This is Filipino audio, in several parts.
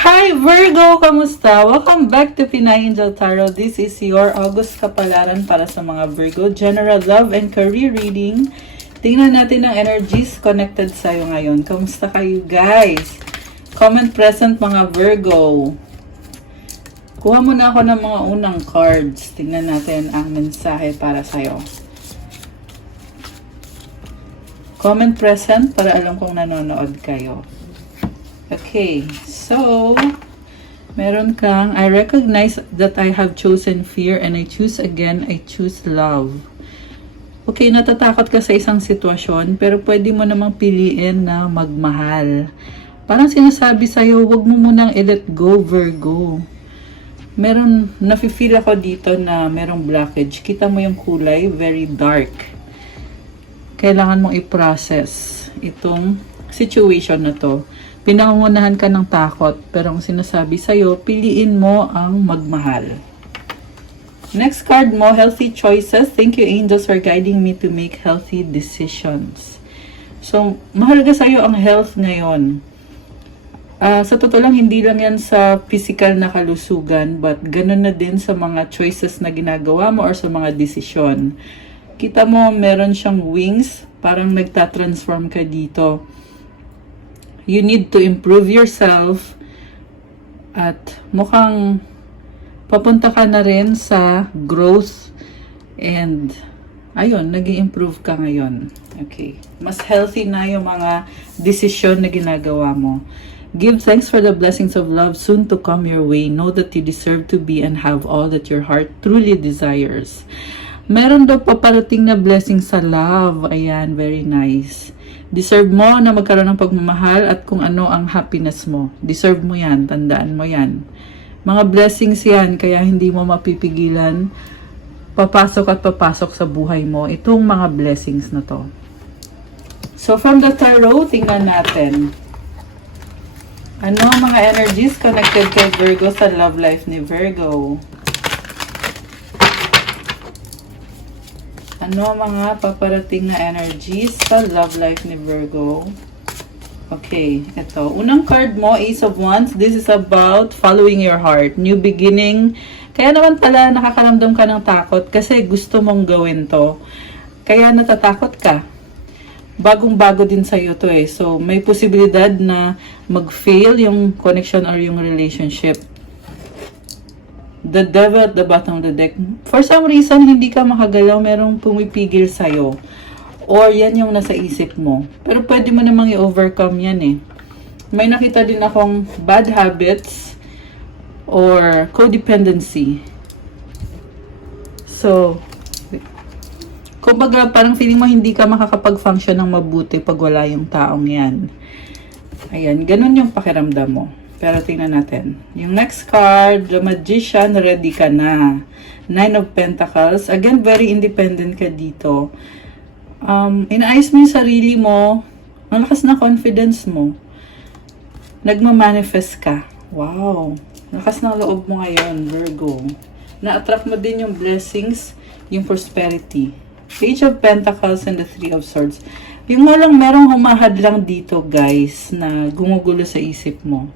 Hi Virgo! Kamusta? Welcome back to Pinay Angel Tarot. This is your August kapalaran para sa mga Virgo. General love and career reading. Tingnan natin ang energies connected sa'yo ngayon. Kamusta kayo guys? Comment present mga Virgo. Kuha muna ako ng mga unang cards. Tingnan natin ang mensahe para sa'yo. Comment present para alam kong nanonood kayo. Okay, so, meron kang, I recognize that I have chosen fear and I choose again, I choose love. Okay, natatakot ka sa isang sitwasyon, pero pwede mo namang piliin na magmahal. Parang sinasabi sa'yo, wag mo munang i-let go, Virgo. Meron, nafe-feel ako dito na merong blockage. Kita mo yung kulay, very dark. Kailangan mong i-process itong situation na to. Pinangungunahan ka ng takot, pero ang sinasabi sa'yo, piliin mo ang magmahal. Next card mo, healthy choices. Thank you, angels, for guiding me to make healthy decisions. So, mahalaga sa'yo ang health ngayon. Sa totoo lang, hindi lang yan sa physical na kalusugan, but ganun na din sa mga choices na ginagawa mo or sa mga desisyon. Kita mo, meron siyang wings, parang nagtatransform ka dito. You need to improve yourself at mukhang papunta ka na rin sa growth and ayun, nag-i-improve ka ngayon. Okay. Mas healthy na yung mga desisyon na ginagawa mo. Give thanks for the blessings of love soon to come your way. Know that you deserve to be and have all that your heart truly desires. Meron daw paparating na blessing sa love. Ayan, very nice. Deserve mo na magkaroon ng pagmamahal at kung ano ang happiness mo. Deserve mo yan. Tandaan mo yan. Mga blessings yan, kaya hindi mo mapipigilan. Papasok at papasok sa buhay mo. Itong mga blessings na to. So from the tarot, tingnan natin. Ano ang mga energies connected kay Virgo sa love life ni Virgo? Ano mga paparating na energies sa love life ni Virgo? Okay, ito. Unang card mo, Ace of Wands. This is about following your heart. New beginning. Kaya naman pala nakakaramdam ka ng takot kasi gusto mong gawin to. Kaya natatakot ka. Bagong-bago din sa'yo to eh. So, may posibilidad na mag-fail yung connection or yung relationship. The devil at the bottom of the deck. For some reason, hindi ka makagalaw, merong pumipigil sa'yo. Or yan yung nasa isip mo. Pero pwede mo namang i-overcome yan eh. May nakita din akong bad habits or codependency. So, kumbaga parang feeling mo hindi ka makakapag-function ng mabuti pag wala yung taong yan. Ayan, ganun yung pakiramdam mo. Pero tingnan natin. Yung next card, the Magician, ready ka na. Nine of Pentacles. Again, very independent ka dito. Inaayos mo yung sarili mo. Ang lakas na confidence mo. Nagmamanifest ka. Wow. Lakas ng loob mo ngayon, Virgo. Na-attract mo din yung blessings, yung prosperity. Page of Pentacles and the Three of Swords. Yung walang merong humahad lang dito, guys, na gumugulo sa isip mo.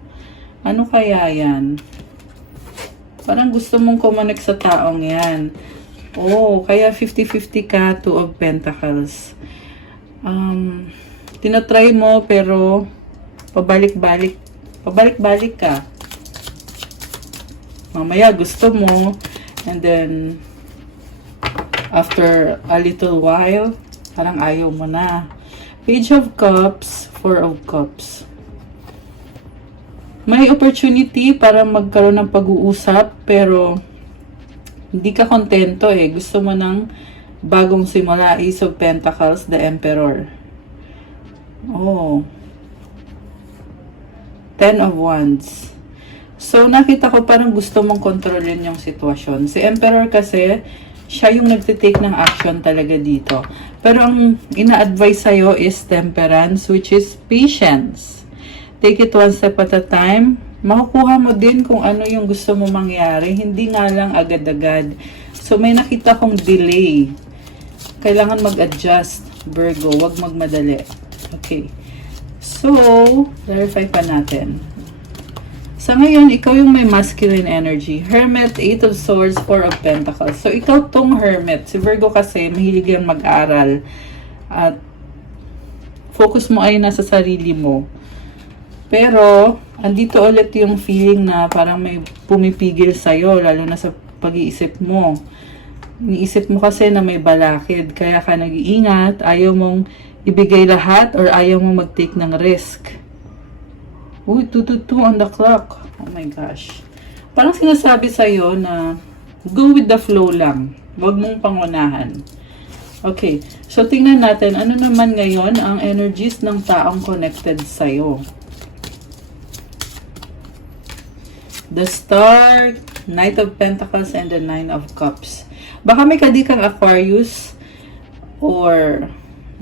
Ano kaya yan? Parang gusto mong kumonek sa taong yan. Oh, kaya 50-50 ka, Two of Pentacles. Tinatry mo pero pabalik-balik. Pabalik-balik ka. Mamaya gusto mo and then after a little while, parang ayaw mo na. Page of Cups, Four of Cups. May opportunity para magkaroon ng pag-uusap pero hindi ka kontento eh. Gusto mo ng bagong simula. Ace of Pentacles, the Emperor. Oh. Ten of Wands. So, nakita ko parang gusto mong kontrolin yung sitwasyon. Si Emperor kasi, siya yung nagtitake ng action talaga dito. Pero ang ina-advise sa'yo is temperance, which is patience. Take it one step at a time. Makukuha mo din kung ano yung gusto mo mangyari. Hindi nga lang agad-agad. So, may nakita kong delay. Kailangan mag-adjust, Virgo. Huwag magmadali. Okay. So, verify pa natin. Sa ngayon, ikaw yung may masculine energy. Hermit, 8 of Swords, 4 of Pentacles. So, ikaw tong Hermit. Si Virgo kasi, mahilig yan mag-aral. At focus mo ay nasa sarili mo. Pero, andito ulit yung feeling na parang may pumipigil sa'yo, lalo na sa pag-iisip mo. Iniisip mo kasi na may balakid, kaya ka nag-iingat, ayaw mong ibigay lahat or ayaw mong mag-take ng risk. Uy, 2:22 on the clock. Oh my gosh. Parang sinasabi sa'yo na go with the flow lang. Huwag mong pangunahan. Okay. So, tingnan natin ano naman ngayon ang energies ng taong connected sa'yo. The Star, Knight of Pentacles, and the Nine of Cups. Baka may kadikang Aquarius or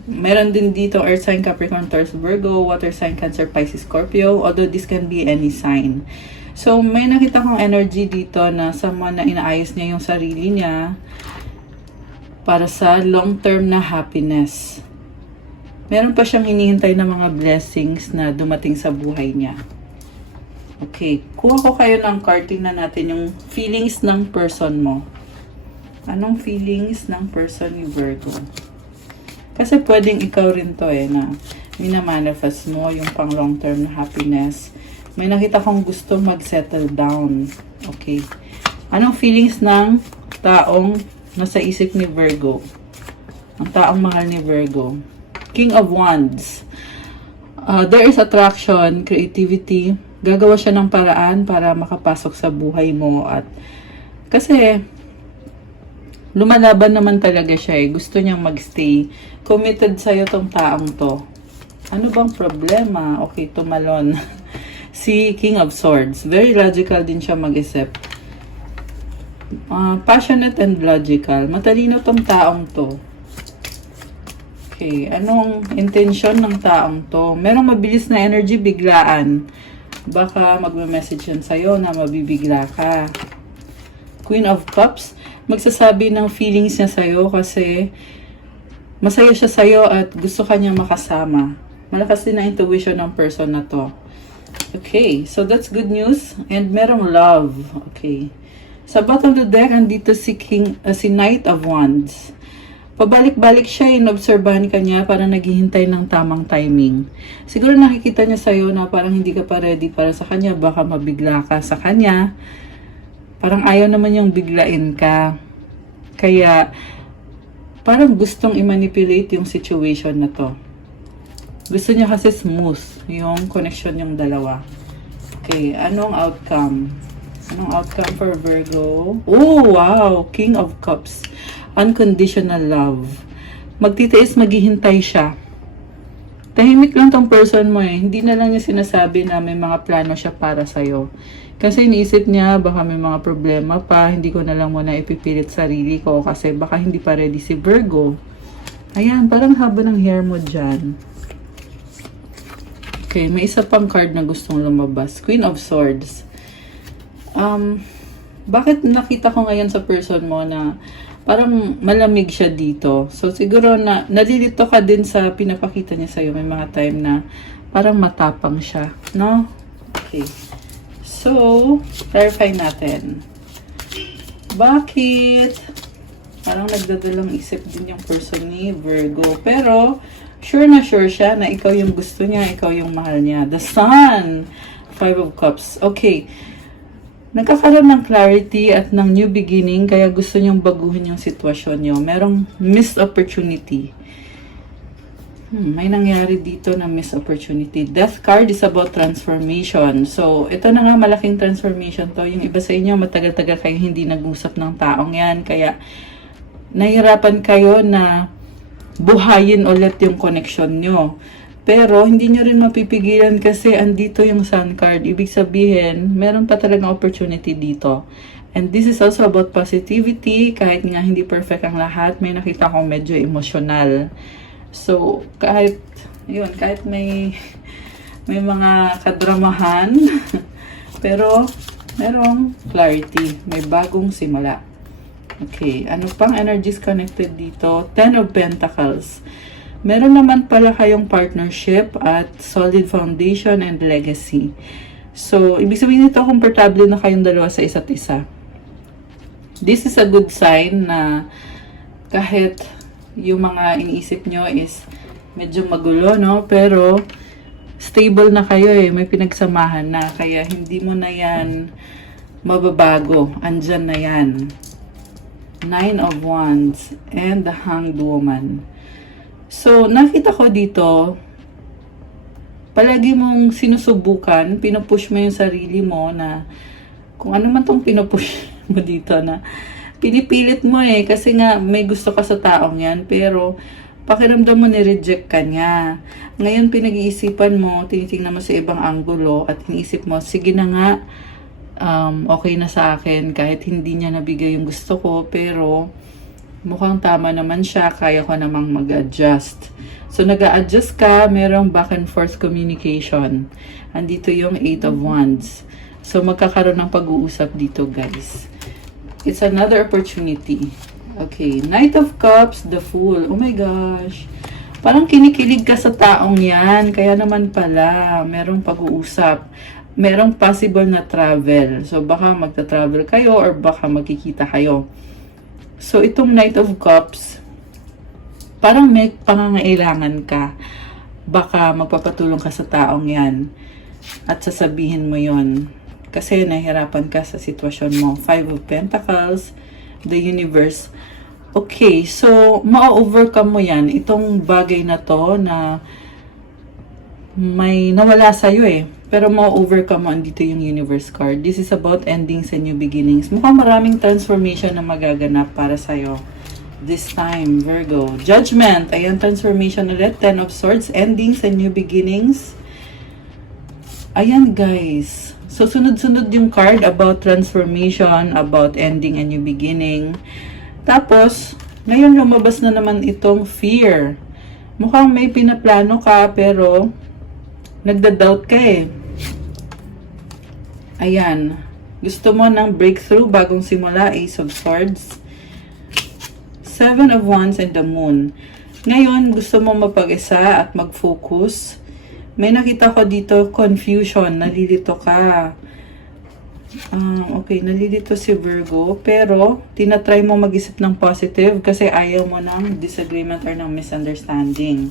meron din dito Earth sign, Capricorn, Taurus, Virgo, Water sign, Cancer, Pisces, Scorpio. Although this can be any sign. So, may nakita kong energy dito na someone na inaayos niya yung sarili niya para sa long-term na happiness. Meron pa siyang hinihintay na mga blessings na dumating sa buhay niya. Okay. Kuha ko kayo ng card. Tingnan natin yung feelings ng person mo. Anong feelings ng person ni Virgo? Kasi pwedeng ikaw rin to na minamanifest mo yung pang long term na happiness. May nakita kong gusto mag-settle down. Okay. Anong feelings ng taong nasa isip ni Virgo? Ang taong mahal ni Virgo. King of Wands. There is attraction, creativity. Gagawa siya ng paraan para makapasok sa buhay mo. At kasi lumalaban naman talaga siya Gusto niyang magstay. Committed sa'yo tong taong to. Ano bang problema? Okay, tumalon. Si King of Swords. Very logical din siya mag-isip. Passionate and logical. Matalino tong taong to. Okay, anong intention ng taong to? Merong mabilis na energy, biglaan. Baka magme-message yan sa'yo na mabibigla ka. Queen of Cups. Magsasabi ng feelings niya sa'yo kasi masaya siya sa'yo at gusto kanyang makasama. Malakas din na intuition ng person na to. Okay, so that's good news. And merong love. Okay. Sa bottom of the deck, andito si Knight of Wands. Pabalik-balik siya, inobserbahan ka niya para naghihintay ng tamang timing. Siguro nakikita niya sa'yo na parang hindi ka pa ready para sa kanya. Baka mabigla ka sa kanya. Parang ayaw naman yung biglain ka. Kaya, parang gustong i-manipulate yung situation na to. Gusto niya kasi smooth yung connection yung dalawa. Okay, anong outcome? Anong outcome for Virgo? Oh, wow! King of Cups. Unconditional love. Magtitiis, maghihintay siya. Tahimik lang tong person mo Hindi na lang niya sinasabi na may mga plano siya para sa'yo. Kasi iniisip niya, baka may mga problema pa, hindi ko na lang muna ipipilit sarili ko kasi baka hindi pa ready si Virgo. Ayan, parang haba ng hair mo dyan. Okay, may isa pang card na gustong lumabas. Queen of Swords. Bakit nakita ko ngayon sa person mo na parang malamig siya dito? So, siguro na nalilito ka din sa pinapakita niya sa'yo. May mga time na parang matapang siya, no? Okay. So, clarify natin. Bakit? Parang nagdadalang isip din yung person ni Virgo. Pero, sure na sure siya na ikaw yung gusto niya, ikaw yung mahal niya. The Sun. 5 of Cups. Okay. Nagkakaroon ng clarity at ng new beginning, kaya gusto niyong baguhin yung sitwasyon niyo. Merong missed opportunity. May nangyari dito na missed opportunity. Death card is about transformation. So, ito na nga malaking transformation to. Yung iba sa inyo, matagal-tagal kayo hindi nag-usap ng taong yan. Kaya, nahihirapan kayo na buhayin ulit yung connection nyo. Pero, hindi nyo rin mapipigilan kasi andito yung Sun card. Ibig sabihin, meron pa talagang opportunity dito. And this is also about positivity. Kahit nga hindi perfect ang lahat, may nakita kong medyo emotional. So, kahit may mga kadramahan, pero merong clarity. May bagong simula. Okay, ano pang energies connected dito? 10 of Pentacles. Meron naman pala kayong partnership at solid foundation and legacy. So, ibig sabihin nito, komportable na kayong dalawa sa isa't isa. This is a good sign na kahit yung mga iniisip nyo is medyo magulo, no? Pero, stable na kayo eh. May pinagsamahan na. Kaya, hindi mo na yan mababago. Andyan na yan. 9 of Wands and the Hanged Woman. So, nakita ko dito, palagi mong sinusubukan, pinupush mo yung sarili mo na kung ano man tong pinupush mo dito na pinipilit mo eh kasi nga may gusto ka sa taong yan pero pakiramdam mo ni-reject ka niya. Ngayon pinag-iisipan mo, tinitingnan mo sa ibang anggulo at iniisip mo, sige na nga, okay na sa akin kahit hindi niya nabigay yung gusto ko pero mukhang tama naman siya, kaya ko namang mag-adjust. So, nag-a-adjust ka, merong back and forth communication. Andito yung 8 of Wands. So, magkakaroon ng pag-uusap dito, guys. It's another opportunity. Okay, Knight of Cups, the Fool. Oh my gosh. Parang kinikilig ka sa taong yan. Kaya naman pala, merong pag-uusap. Merong possible na travel. So, baka magta-travel kayo or baka magkikita kayo. So, itong Knight of Cups, parang may pangangailangan ka. Baka magpapatulong ka sa taong yan. At sasabihin mo yon kasi nahihirapan ka sa sitwasyon mo. 5 of Pentacles, the Universe. Okay, so ma-overcome mo yan. Itong bagay na to na may nawala sa'yo eh. Pero ma-overcome mo. Andito yung Universe card. This is about endings and new beginnings. Mukhang maraming transformation na magaganap para sa'yo. This time, Virgo. Judgment. Ayan, transformation ulit. 10 of Swords. Endings and new beginnings. Ayan, guys. So, sunod-sunod yung card about transformation, about ending and new beginning. Tapos, ngayon lumabas na naman itong fear. Mukhang may pinaplano ka, pero nagda-doubt ka eh. Ayan. Gusto mo ng breakthrough, bagong simula, Ace of Swords. 7 of Wands and the Moon. Ngayon, gusto mo mapag-isa at mag-focus. May nakita ko dito, confusion. Nalilito ka. Okay, nalilito si Virgo. Pero, tinatry mo mag-isip ng positive kasi ayaw mo ng disagreement or ng misunderstanding.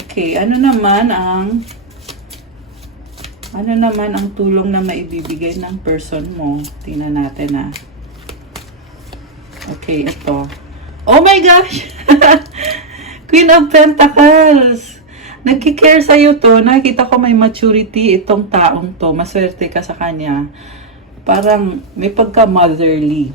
Okay, ano naman ang tulong na maibibigay ng person mo? Tingnan natin Okay, ito. Oh my gosh! Queen of Pentacles! Nagkikare sa'yo to. Nakikita ko may maturity itong taong to. Maswerte ka sa kanya. Parang may pagka-motherly.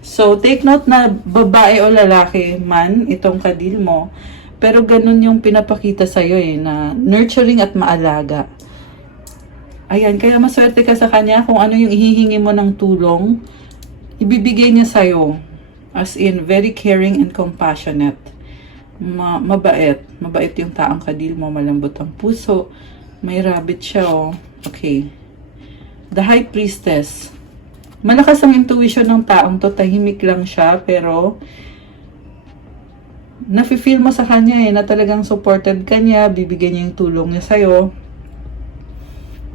So, take note na babae o lalaki man itong kadil mo. Pero ganun yung pinapakita sa'yo na nurturing at maalaga. Ayan, kaya maswerte ka sa kanya kung ano yung ihihingi mo ng tulong. Ibibigay niya sa'yo. As in, very caring and compassionate. Mabait. Mabait yung taong kadil mo. Malambot ang puso. May rabbit siya, Okay. The High Priestess. Malakas ang intuition ng taong to. Tahimik lang siya, pero nafe-feel mo sa kanya na talagang supported ka niya. Bibigyan niya yung tulong niya sa'yo.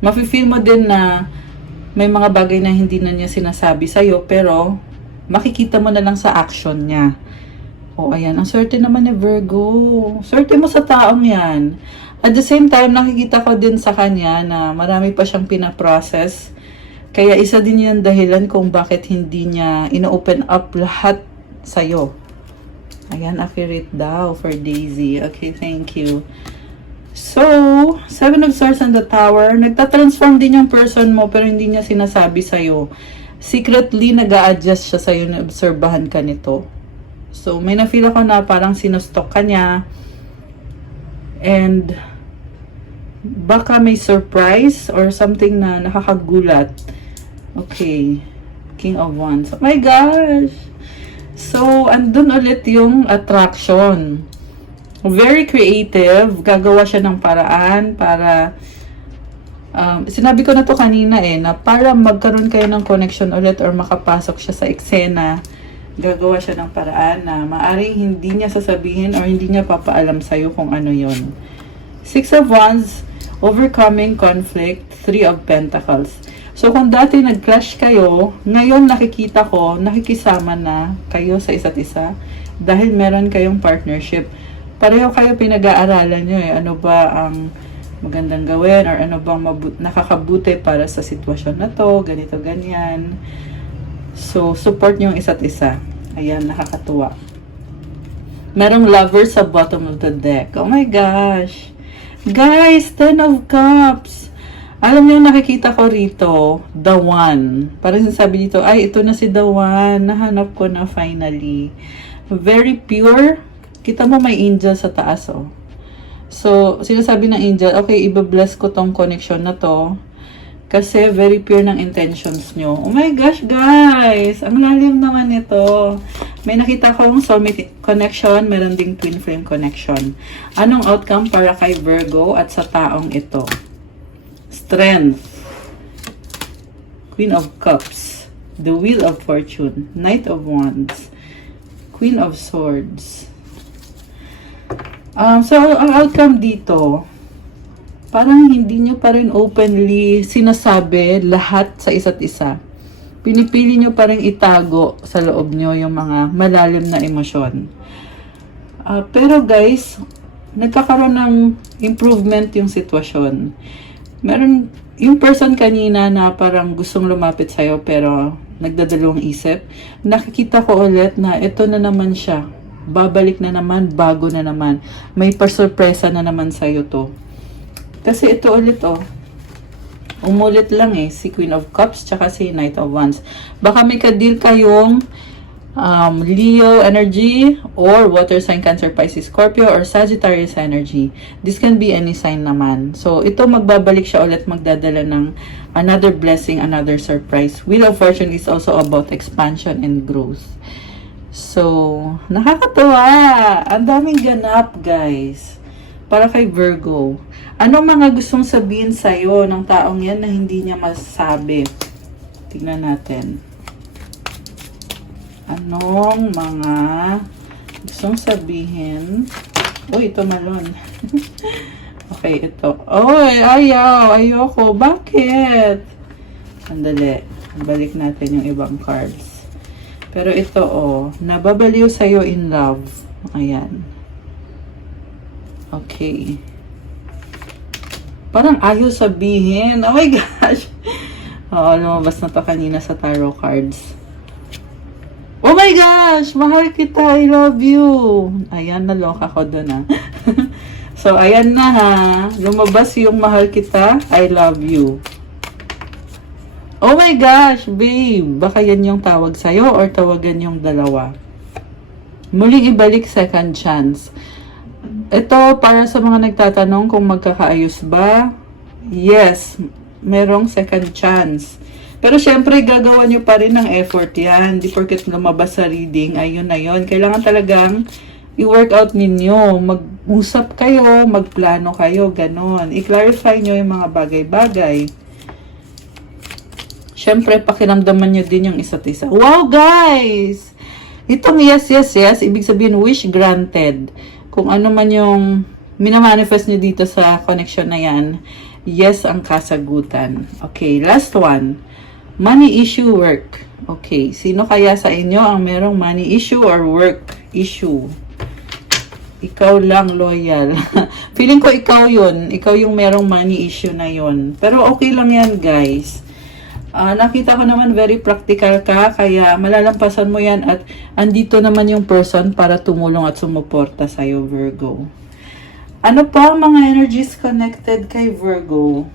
Mafe-feel mo din na may mga bagay na hindi na niya sinasabi sa'yo, pero makikita mo na lang sa action niya. Ayan. Ang swerte naman ni Virgo. Swerte mo sa taong yan. At the same time, nakikita ko din sa kanya na marami pa siyang pinaprocess. Kaya isa din yan dahilan kung bakit hindi niya ina-open up lahat sa'yo. Ayan, accurate daw for Daisy. Okay, thank you. So, 7 of Swords and the Tower. Nagtatransform din yung person mo pero hindi niya sinasabi sa'yo. Secretly, nag-a-adjust siya sa'yo na obserbahan ka nito. So, may na-feel ako na parang sinustok ka niya. And, baka may surprise or something na nakakagulat. Okay. King of Wands. Oh my gosh! So, andun ulit yung attraction. Very creative. Gagawa siya ng paraan para sinabi ko na to kanina na para magkaroon kayo ng connection ulit or makapasok siya sa eksena, gagawa siya ng paraan na maaring hindi niya sasabihin or hindi niya papaalam sa'yo kung ano yon. 6 of Wands, Overcoming conflict, Three of Pentacles. So, kung dati nag-clash kayo, ngayon nakikita ko, nakikisama na kayo sa isa't isa dahil meron kayong partnership. Pareho kayo pinag-aaralan nyo eh. Ano ba ang magandang gawin or ano bang nakakabuti para sa sitwasyon na to, ganito, ganyan. So, support nyo yung isa't isa. Ayan, nakakatuwa. Merong lover sa bottom of the deck. Oh my gosh! Guys, 10 of Cups. Alam niyo, nakikita ko rito, the one. Parang sinasabi dito, ay, ito na si the one. Nahanap ko na finally. Very pure. Kita mo may angel sa taas, oh. So, sinasabi ng angel, okay, iba-bless ko tong connection na to. Kasi very pure ng intentions nyo. Oh my gosh, guys! Ang lalim naman ito. May nakita akong soulmate connection, meron ding twin flame connection. Anong outcome para kay Virgo at sa taong ito? Strength. Queen of Cups. The Wheel of Fortune. Knight of Wands. Queen of Swords. So, ang outcome dito, parang hindi nyo pa rin openly sinasabi lahat sa isa't isa. Pinipili nyo pa rin itago sa loob nyo yung mga malalim na emosyon. Pero guys, nagkakaroon ng improvement yung sitwasyon. Meron yung person kanina na parang gustong lumapit sa'yo pero nagdadalawang isip. Nakikita ko ulit na ito na naman siya. Babalik na naman, bago na naman. May pasurpresa na naman sa'yo to. Kasi ito ulit, oh. Umulit lang eh. Si Queen of Cups, tsaka si Knight of Wands. Baka may ka-deal kayong Leo energy, or Water sign, Cancer, Pisces, Scorpio, or Sagittarius energy. This can be any sign naman. So, ito magbabalik siya ulit, magdadala ng another blessing, another surprise. Wheel of Fortune is also about expansion and growth. So, nakakatuwa. Ang daming ganap, guys. Para kay Virgo. Ano mga gustong sabihin sa'yo ng taong yan na hindi niya masasabi? Tingnan natin. Anong mga gustong sabihin? Uy, ito malon. Okay, ito. Oy, ayoko. Bakit? Sandali. Balik natin yung ibang cards. Pero ito, oh. Nababaliw sa'yo in love. Ayan. Okay. Parang ayaw sabihin. Oh my gosh. Oo, lumabas na to kanina sa tarot cards. Oh my gosh! Mahal kita. I love you. Ayan, naloka ko doon ah. So, ayan na ha. Lumabas yung mahal kita. I love you. Oh my gosh, babe. Baka yan yung tawag sa'yo or tawagan yung dalawa. Muling ibalik second chance. Ito, para sa mga nagtatanong kung magkakaayos ba, yes, merong second chance. Pero syempre, gagawa nyo pa rin ng effort yan. Di porket lumabas sa reading, ayun na yun. Kailangan talagang i-work out ninyo. Mag-usap kayo, magplano kayo, ganon. I-clarify nyo yung mga bagay-bagay. Syempre, pakiramdaman nyo din yung isa't isa. Wow, guys! Itong yes, yes, yes, ibig sabihin wish granted. Kung ano man yung minamanifest nyo dito sa connection na yan, yes ang kasagutan. Okay, last one. Money issue, work. Okay, sino kaya sa inyo ang merong money issue or work issue? Ikaw lang, loyal. Feeling ko ikaw yun. Ikaw yung merong money issue na yun. Pero okay lang yan, guys. Nakita ko naman very practical ka, kaya malalampasan mo yan at andito naman yung person para tumulong at sumuporta sa'yo, Virgo. Ano pa mga energies connected kay Virgo?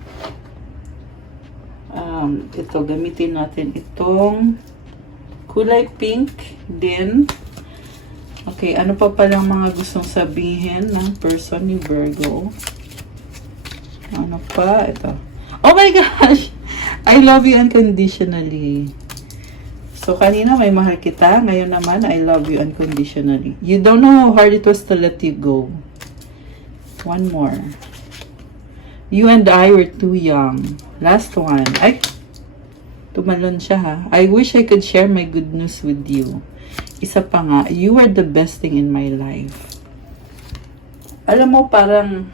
Ito, gamitin natin itong kulay pink din. Okay, ano pa palang mga gustong sabihin ng person ni Virgo? Ano pa? Ito. Oh my gosh! I love you unconditionally. So, kanina may mahal kita. Ngayon naman, I love you unconditionally. You don't know how hard it was to let you go. One more. You and I were too young. Last one. Ay, tumalon siya ha. I wish I could share my good news with you. Isa pa nga, you are the best thing in my life. Alam mo, parang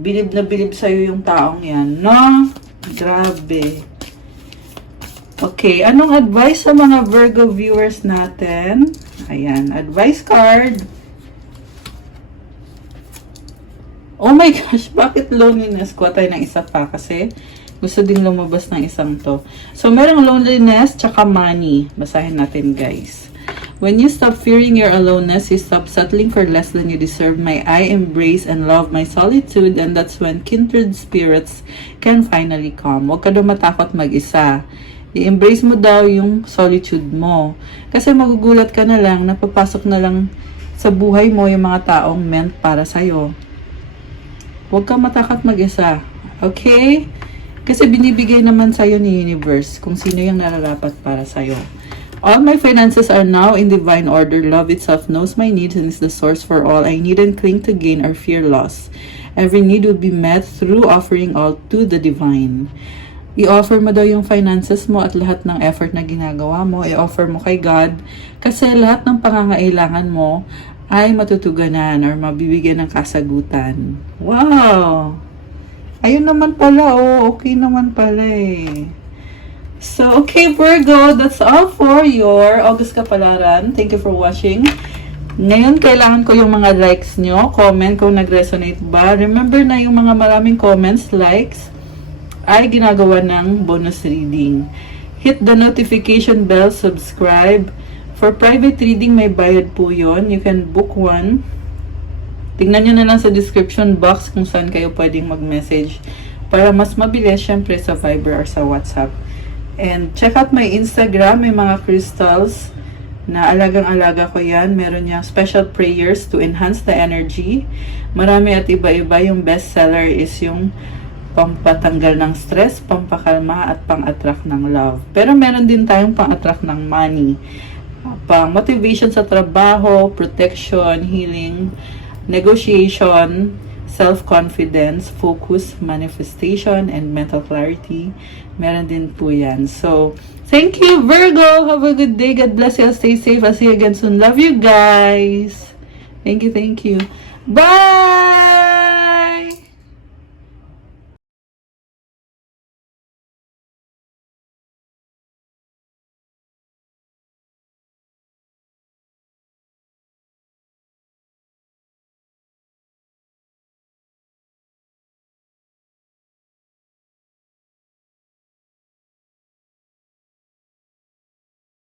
bilib na bilib sa'yo yung taong yan, no? Grabe. Okay, anong advice sa mga Virgo viewers natin? Ayan, advice card. Oh my gosh, bakit loneliness? Kuha tayo ng isa pa kasi gusto din lumabas ng isang to. So, merong loneliness tsaka money. Basahin natin, guys. When you stop fearing your aloneness, you stop settling for less than you deserve. I embrace and love my solitude, and that's when kindred spirits can finally come. Huwag ka daw matakot mag-isa. I-embrace mo daw yung solitude mo. Kasi magugulat ka na lang, napapasok na lang sa buhay mo yung mga taong meant para sa'yo. Huwag ka matakot mag-isa. Okay? Kasi binibigay naman sa'yo ni universe kung sino yung nararapat para sa'yo. All my finances are now in divine order. Love itself knows my needs and is the source for all. I needn't cling to gain or fear loss. Every need will be met through offering all to the divine. I-offer mo daw yung finances mo at lahat ng effort na ginagawa mo. I-offer mo kay God kasi lahat ng pangangailangan mo ay matutuganan or mabibigyan ng kasagutan. Wow! Ayun naman pala, oh. Okay naman pala eh. So, okay Virgo, that's all for your August Kapalaran. Thank you for watching. Ngayon, kailangan ko yung mga likes nyo. Comment kung nag-resonate ba. Remember na yung mga maraming comments, likes, ay ginagawa ng bonus reading. Hit the notification bell, subscribe. For private reading, may bayad po yun. You can book one. Tingnan nyo na lang sa description box kung saan kayo pwedeng mag-message para mas mabilis, syempre, sa Viber or sa WhatsApp. And check out my Instagram. May mga crystals na alagang-alaga ko yan. Meron niyang special prayers to enhance the energy. Marami at iba-iba. Yung bestseller is yung pampatanggal ng stress, pampakalma, at pang-attract ng love. Pero meron din tayong pang-attract ng money. Pang motivation sa trabaho, protection, healing, negotiation, self-confidence, focus, manifestation, and mental clarity. Meron din po yan. So, thank you, Virgo! Have a good day. God bless you. Stay safe. I'll see you again soon. Love you guys. Thank you, thank you. Bye!